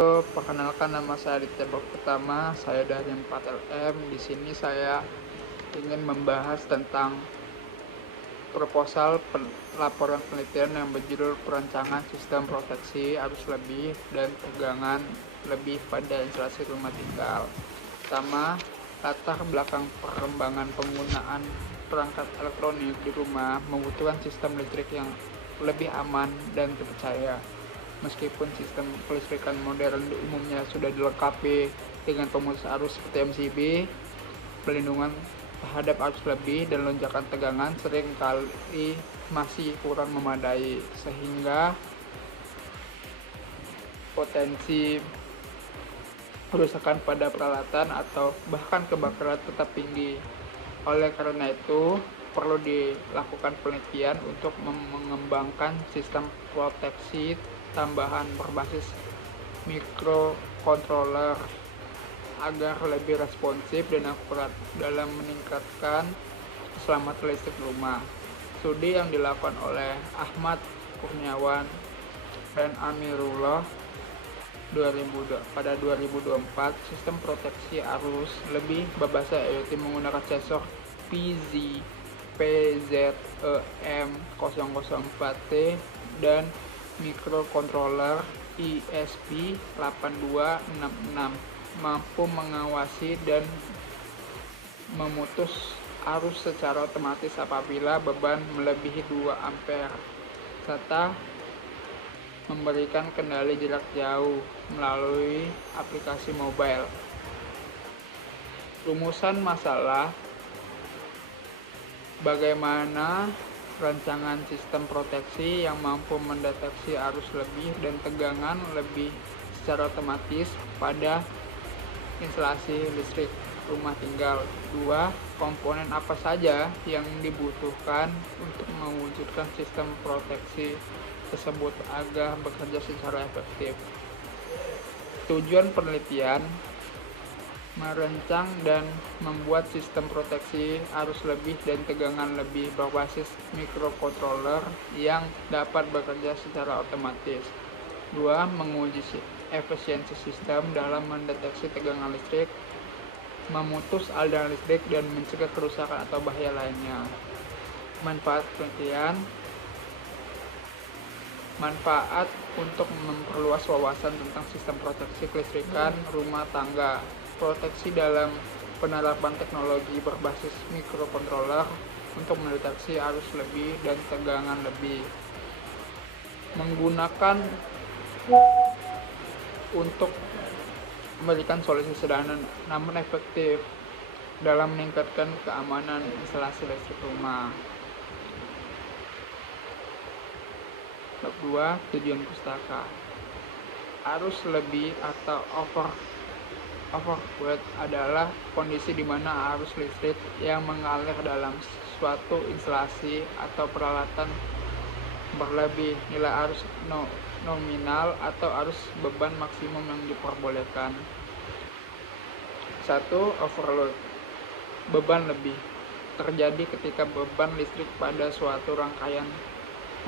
Perkenalkan, nama saya di tembok pertama, saya dari 4LM. Di sini saya ingin membahas tentang proposal laporan penelitian yang berjudul Perancangan Sistem Proteksi Arus Lebih dan Tegangan Lebih pada Instalasi Rumah Tinggal. Pertama, latar belakang perkembangan penggunaan perangkat elektronik di rumah membutuhkan sistem listrik yang lebih aman dan terpercaya. Meskipun sistem kelistrikan modern umumnya sudah dilengkapi dengan pemutus arus seperti MCB, pelindungan terhadap arus lebih dan lonjakan tegangan seringkali masih kurang memadai, sehingga potensi kerusakan pada peralatan atau bahkan kebakaran tetap tinggi. Oleh karena itu, perlu dilakukan penelitian untuk mengembangkan sistem proteksi tambahan berbasis microcontroller agar lebih responsif dan akurat dalam meningkatkan keselamatan listrik rumah. Studi yang dilakukan oleh Ahmad Kurniawan dan Amirullah pada 2024, sistem proteksi arus lebih berbasis IoT menggunakan sensor PZEM004T dan microcontroller ESP8266 mampu mengawasi dan memutus arus secara otomatis apabila beban melebihi 2 ampere, serta memberikan kendali jarak jauh melalui aplikasi mobile. Rumusan masalah: bagaimana rancangan sistem proteksi yang mampu mendeteksi arus lebih dan tegangan lebih secara otomatis pada instalasi listrik rumah tinggal. 2. Komponen apa saja yang dibutuhkan untuk mewujudkan sistem proteksi tersebut agar bekerja secara efektif. Tujuan penelitian: merancang dan membuat sistem proteksi arus lebih dan tegangan lebih berbasis microcontroller yang dapat bekerja secara otomatis. 2. Menguji efisiensi sistem dalam mendeteksi tegangan listrik, memutus aliran listrik, dan mencegah kerusakan atau bahaya lainnya. Manfaat penelitian: manfaat untuk memperluas wawasan tentang sistem proteksi kelistrikan rumah tangga. Proteksi dalam penerapan teknologi berbasis microcontroller untuk mendeteksi arus lebih dan tegangan lebih. Menggunakan untuk memberikan solusi sederhana namun efektif dalam meningkatkan keamanan instalasi listrik rumah. Bab 2. Tujuan pustaka. Arus lebih atau overflow adalah kondisi di mana arus listrik yang mengalir dalam suatu instalasi atau peralatan berlebih nilai arus nominal atau arus beban maksimum yang diperbolehkan. 1. Overload. Beban lebih terjadi ketika beban listrik pada suatu rangkaian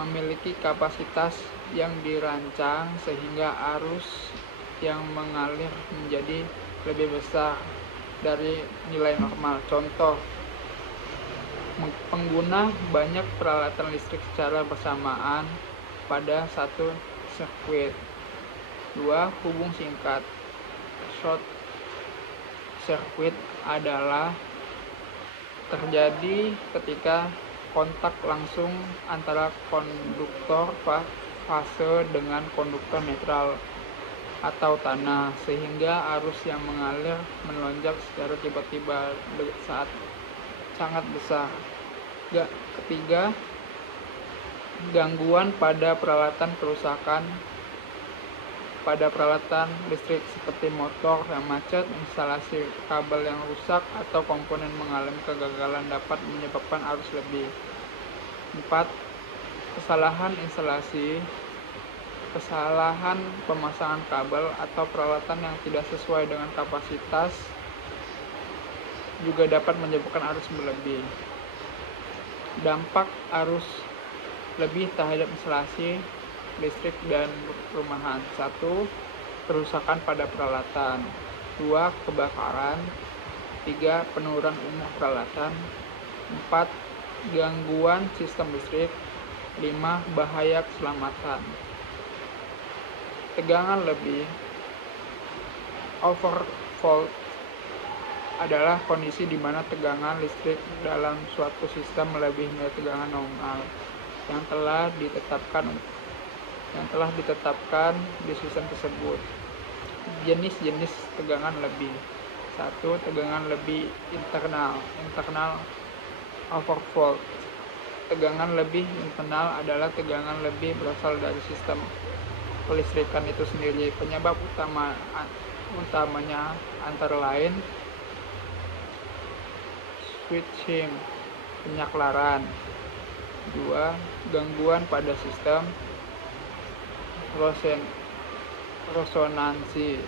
memiliki kapasitas yang dirancang sehingga arus yang mengalir menjadi lebih besar dari nilai normal. Contoh: pengguna banyak peralatan listrik secara bersamaan pada satu sirkuit. 2. Hubung singkat. Short circuit adalah terjadi ketika kontak langsung antara konduktor fase dengan konduktor netral atau tanah, sehingga arus yang mengalir melonjak secara tiba-tiba saat sangat besar. Ketiga, gangguan pada peralatan. Kerusakan pada peralatan listrik seperti motor yang macet, instalasi kabel yang rusak, atau komponen mengalami kegagalan dapat menyebabkan arus lebih. 4. Kesalahan instalasi. Kesalahan pemasangan kabel atau peralatan yang tidak sesuai dengan kapasitas juga dapat menyebabkan arus berlebih. Dampak arus lebih terhadap instalasi listrik dan perumahan. 1. kerusakan pada peralatan. 2. Kebakaran. 3. Penurunan umur peralatan. 4. Gangguan sistem listrik. 5. Bahaya keselamatan. Tegangan lebih. Overvolt adalah kondisi di mana tegangan listrik dalam suatu sistem melebihi nilai tegangan normal yang telah ditetapkan di sistem tersebut. Jenis-jenis tegangan lebih. 1. Tegangan lebih internal overvolt. Tegangan lebih internal adalah tegangan lebih berasal dari sistem kelistrikan itu sendiri. Penyebab utamanya antara lain switching, penyaklaran. 2. Gangguan pada sistem resonansi.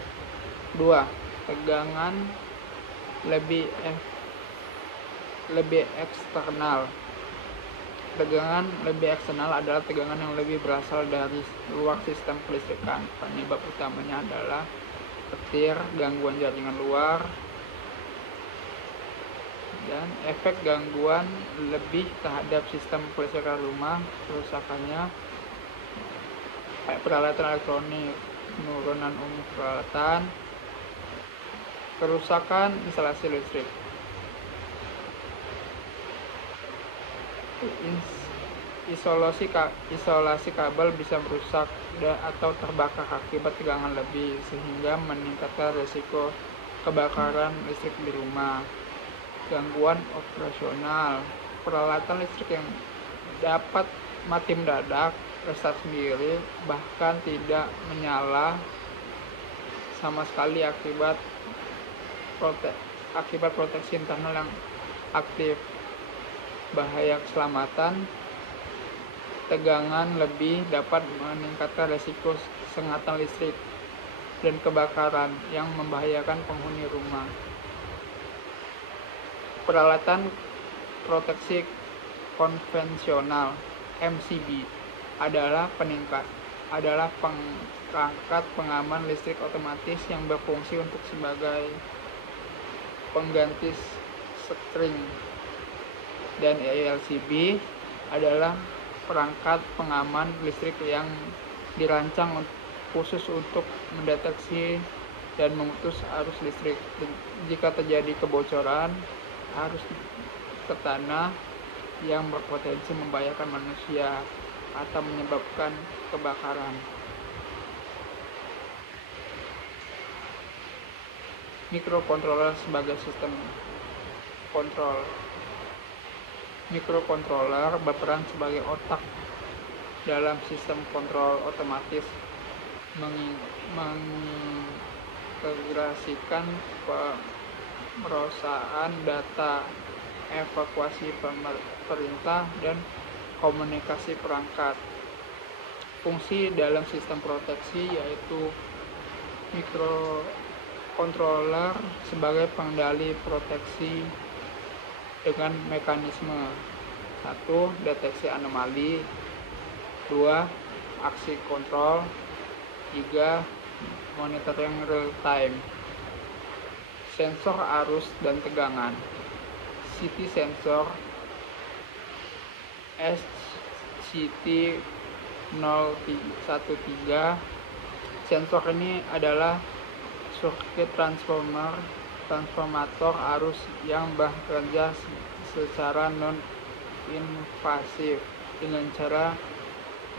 2. Tegangan lebih eksternal. Tegangan lebih eksternal adalah tegangan yang lebih berasal dari luar sistem kelistrikan. Penyebab utamanya adalah petir, gangguan jaringan luar, dan efek gangguan lebih terhadap sistem kelistrikan rumah, kerusakannya peralatan elektronik, penurunan umur peralatan, kerusakan instalasi listrik. Isolasi kabel bisa merusak atau terbakar akibat tegangan lebih, sehingga meningkatkan risiko kebakaran listrik di rumah. Gangguan operasional. Peralatan listrik yang dapat mati mendadak, restart sendiri, bahkan tidak menyala sama sekali akibat proteksi internal yang aktif. Bahaya keselamatan. Tegangan lebih dapat meningkatkan risiko sengatan listrik dan kebakaran yang membahayakan penghuni rumah. Peralatan proteksi konvensional (MCB) adalah perangkat pengaman listrik otomatis yang berfungsi untuk sebagai pengganti string, dan LCB adalah perangkat pengaman listrik yang dirancang khusus untuk mendeteksi dan memutus arus listrik jika terjadi kebocoran arus ke tanah yang berpotensi membahayakan manusia atau menyebabkan kebakaran. Mikrokontroler sebagai sistem kontrol. Mikrokontroler berperan sebagai otak dalam sistem kontrol otomatis, mengintegrasikan pemrosesan data, evakuasi perintah, dan komunikasi perangkat. Fungsi dalam sistem proteksi yaitu mikrokontroler sebagai pengendali proteksi dengan mekanisme: 1. Deteksi anomali. 2. Aksi kontrol. 3. Monitoring real time. Sensor arus dan tegangan. CT sensor SCT-013. Sensor ini adalah sirkuit transformator arus yang bekerja secara non-invasif dengan cara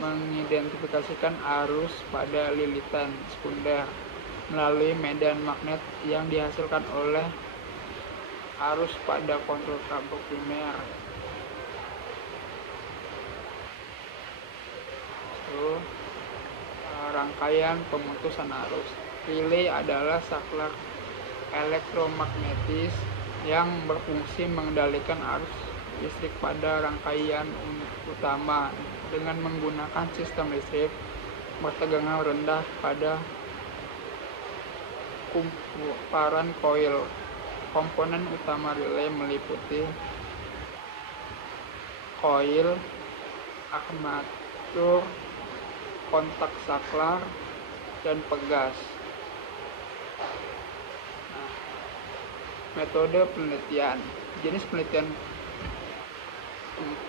mengidentifikasikan arus pada lilitan sekunder melalui medan magnet yang dihasilkan oleh arus pada kontrol kabel primer. Rangkaian pemutusan arus. Relay adalah saklar elektromagnetis yang berfungsi mengendalikan arus listrik pada rangkaian utama dengan menggunakan sistem listrik bertegangan rendah pada kumparan koil. Komponen utama relay meliputi koil, armatur, kontak saklar, dan pegas. Metode penelitian. Jenis penelitian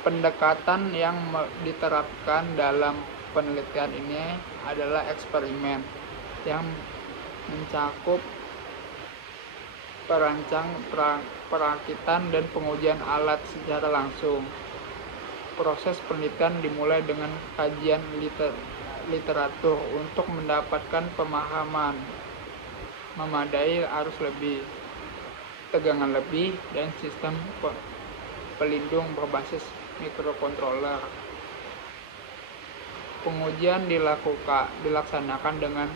pendekatan yang diterapkan dalam penelitian ini adalah eksperimen yang mencakup perakitan dan pengujian alat secara langsung. Proses penelitian dimulai dengan kajian literatur untuk mendapatkan pemahaman memadai arus lebih, tegangan lebih, dan sistem pelindung berbasis mikrokontroler. Pengujian dilaksanakan dengan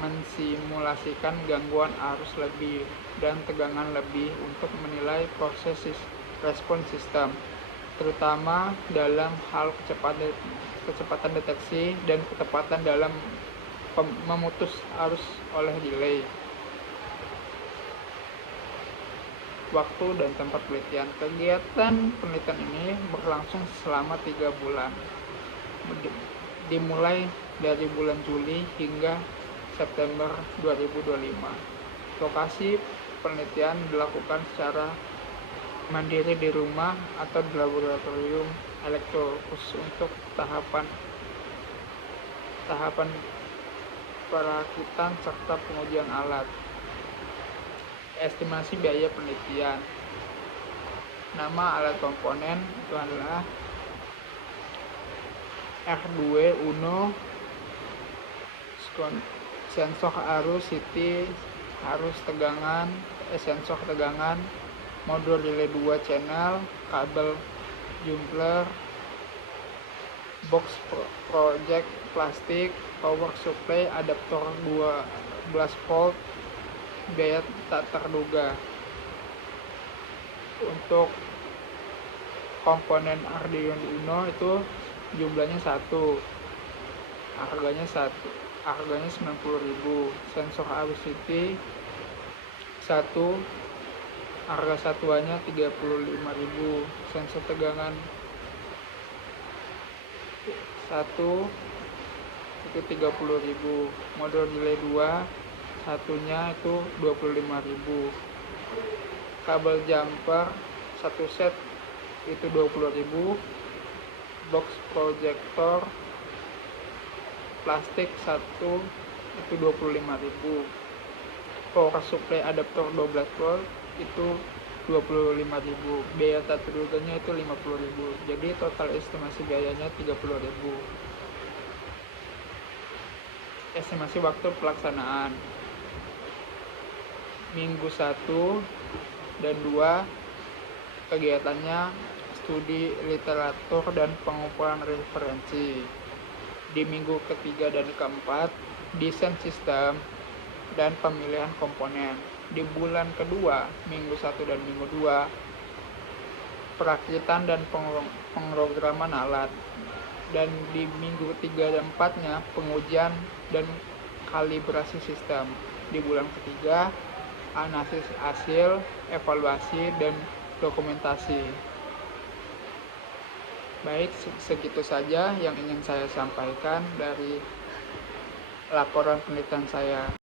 mensimulasikan gangguan arus lebih dan tegangan lebih untuk menilai proses respon sistem, terutama dalam hal kecepatan deteksi dan ketepatan dalam memutus arus oleh delay. Waktu dan tempat penelitian. Kegiatan penelitian ini berlangsung selama 3 bulan, dimulai dari bulan Juli hingga September 2025. Lokasi penelitian dilakukan secara mandiri di rumah atau di laboratorium Electrocus untuk tahapan perakitan serta pengujian alat. Estimasi biaya penelitian. Nama alat komponen itu adalah R2 Uno, sensor arus CT, sensor tegangan, modul relay 2 channel, kabel jumper, box project plastik, power supply, adaptor 12 volt, biaya tak terduga. Untuk komponen Arduino Uno itu jumlahnya 1, harganya 90.000. Sensor arus CT 1, harga satuannya 35.000. Sensor tegangan 1 itu 30.000. Modul relay 2 satunya itu 25.000. Kabel jumper 1 set itu 20.000. Box projector plastik 1 itu 25.000. Power supply adaptor 12 volt itu 25.000. Biaya tak terduganya itu 50.000. Jadi total estimasi biayanya 30.000. Estimasi waktu pelaksanaan. Minggu 1 dan 2 kegiatannya studi literatur dan pengumpulan referensi. Di minggu ketiga dan keempat, desain sistem dan pemilihan komponen. Di bulan kedua, minggu 1 dan minggu 2, perakitan dan pemrograman alat. Dan di minggu 3 dan 4-nya, pengujian dan kalibrasi sistem. Di bulan ketiga, analisis hasil, evaluasi, dan dokumentasi. Baik, segitu saja yang ingin saya sampaikan dari laporan penelitian saya.